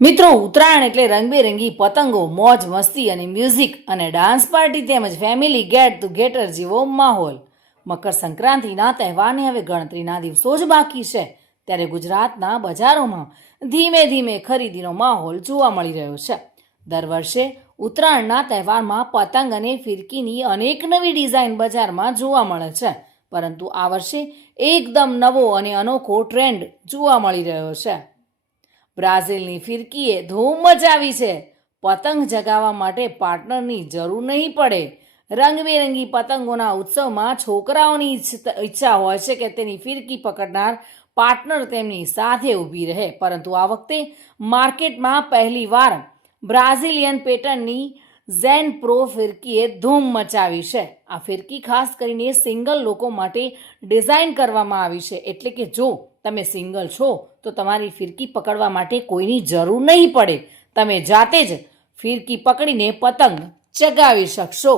મિત્રો, ઉત્તરાયણ એટલે રંગબેરંગી પતંગો, મોજ મસ્તી અને મ્યુઝિક અને ડાન્સ પાર્ટી તેમજ ફેમિલી ગેટ ટુગેધર જેવો માહોલ. મકર સંક્રાંતિના તહેવારને હવે ગણતરીના દિવસો જ બાકી છે, ત્યારે ગુજરાતના બજારોમાં ધીમે ધીમે ખરીદીનો માહોલ જોવા મળી રહ્યો છે. દર વર્ષે ઉત્તરાયણના તહેવારમાં પતંગ અને ફિરકીની અનેક નવી ડિઝાઇન બજારમાં જોવા મળે છે, પરંતુ આ વર્ષે એકદમ નવો અને અનોખો ટ્રેન્ડ જોવા મળી રહ્યો છે. બ્રાઝિલની ફિરકીએ ધૂમ મચાવી છે. પતંગ ચગાવવા માટે પાર્ટનરની જરૂર નહીં પડે. રંગબેરંગી પતંગોના ઉત્સવમાં છોકરાઓની ઈચ્છા હોય છે કે તેની ફિરકી પકડનાર પાર્ટનર તેમની સાથે ઊભી રહે, પરંતુ આ વખતે માર્કેટમાં પહેલીવાર બ્રાઝિલિયન પેટર્નની ઝેન પ્રો ફિરકીએ ધૂમ મચાવી છે. આ ફિરકી ખાસ કરીને સિંગલ લોકો માટે ડિઝાઇન કરવામાં આવી છે, એટલે કે જો તમે સિંગલ છો તો તમારી ફિરકી પકડવા માટે કોઈની જરૂર નહીં પડે. તમે જાતે જ ફિરકી પકડીને પતંગ ચગાવી શકશો.